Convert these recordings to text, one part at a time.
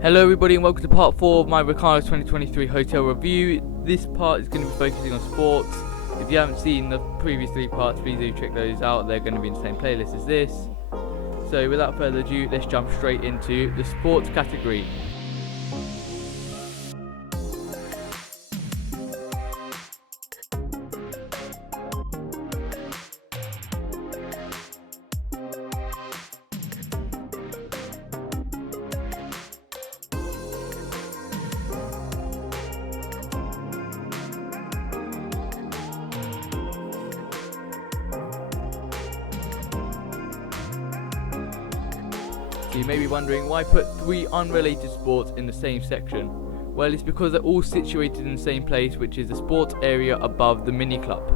Hello everybody and welcome to part 4 of my Mukarnas 2023 hotel review. This part is going to be focusing on sports. If you haven't seen the previous 3 parts, please do check those out. They're going to be in the same playlist as this. So without further ado, let's jump straight into the sports category. So you may be wondering why put 3 unrelated sports in the same section. Well, it's because they're all situated in the same place, which is the sports area above the mini club.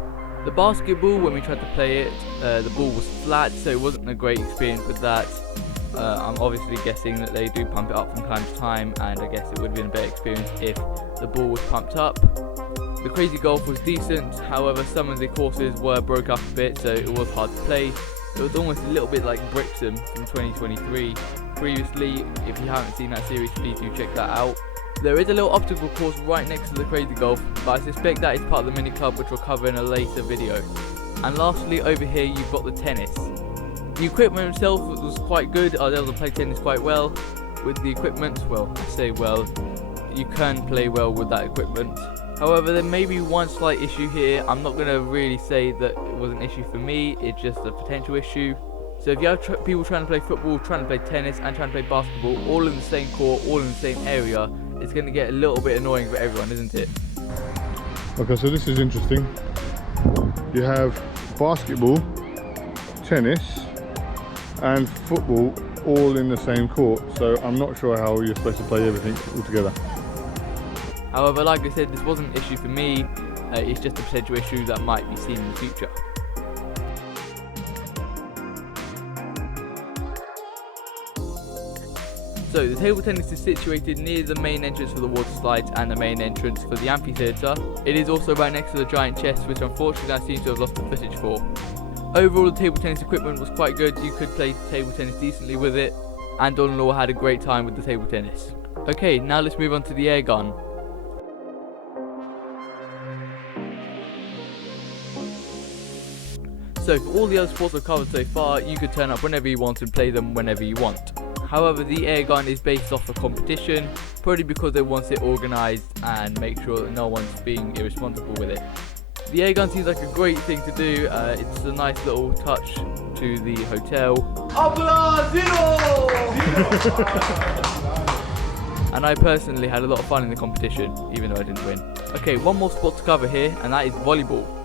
The basketball, when we tried to play it, the ball was flat, so it wasn't a great experience with that. I'm obviously guessing that they do pump it up from time to time, and I guess it would have been a better experience if the ball was pumped up. The crazy golf was decent, however some of the courses were broke up a bit, so it was hard to play. It was almost a little bit like Brixham from 2023 previously. If you haven't seen that series, please do check that out. There is a little obstacle course right next to the crazy golf, but I suspect that is part of the mini club, which we'll cover in a later video. And lastly, over here you've got the tennis. The equipment itself was quite good. I was able to play tennis quite well with the equipment. Well, I say well, you can play well with that equipment. However, there may be one slight issue here. I'm not going to really say that it was an issue for me, it's just a potential issue. So if you have people trying to play football, trying to play tennis and trying to play basketball all in the same court, all in the same area, it's going to get a little bit annoying for everyone, isn't it? Okay, so this is interesting. You have basketball, tennis and football all in the same court, so I'm not sure how you're supposed to play everything all together. However, like I said, this wasn't an issue for me, it's just a potential issue that might be seen in the future. So the table tennis is situated near the main entrance for the water slides and the main entrance for the amphitheatre. It is also right next to the giant chest, which unfortunately I seem to have lost the footage for. Overall, the table tennis equipment was quite good. You could play table tennis decently with it, and all in all I had a great time with the table tennis. Okay, now let's move on to the air gun. So for all the other sports I've covered so far, you could turn up whenever you want and play them whenever you want. However, the air gun is based off a competition, probably because they want it organised and make sure that no one's being irresponsible with it. The air gun seems like a great thing to do. It's a nice little touch to the hotel. And I personally had a lot of fun in the competition, even though I didn't win. Okay, one more sport to cover here, and that is volleyball.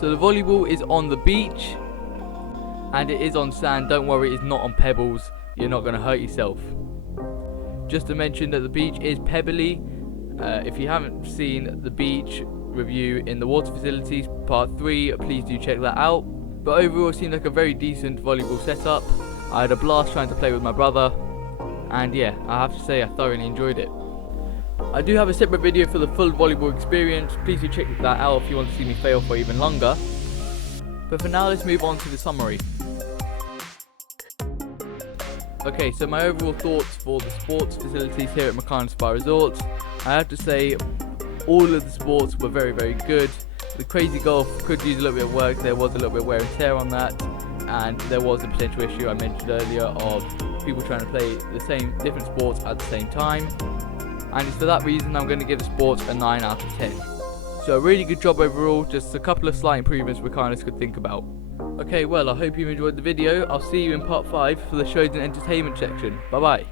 So the volleyball is on the beach, and it is on sand. Don't worry, it's not on pebbles. You're not going to hurt yourself. Just to mention that the beach is pebbly. If you haven't seen the beach review in the water facilities part 3, please do check that out. But overall, it seemed like a very decent volleyball setup. I had a blast trying to play with my brother, and yeah, I have to say I thoroughly enjoyed it. I do have a separate video for the full volleyball experience. Please do check that out if you want to see me fail for even longer. But for now, let's move on to the summary. Okay, so my overall thoughts for the sports facilities here at Mukarnas Spa Resort. I have to say, all of the sports were very, very good. The crazy golf could use a little bit of work. There was a little bit of wear and tear on that, and there was a potential issue I mentioned earlier of people trying to play the same different sports at the same time. And it's for that reason I'm going to give the sports a 9 out of 10. So a really good job overall, just a couple of slight improvements Mukarnas could think about. Okay, well, I hope you enjoyed the video. I'll see you in part 5 for the shows and entertainment section. Bye bye.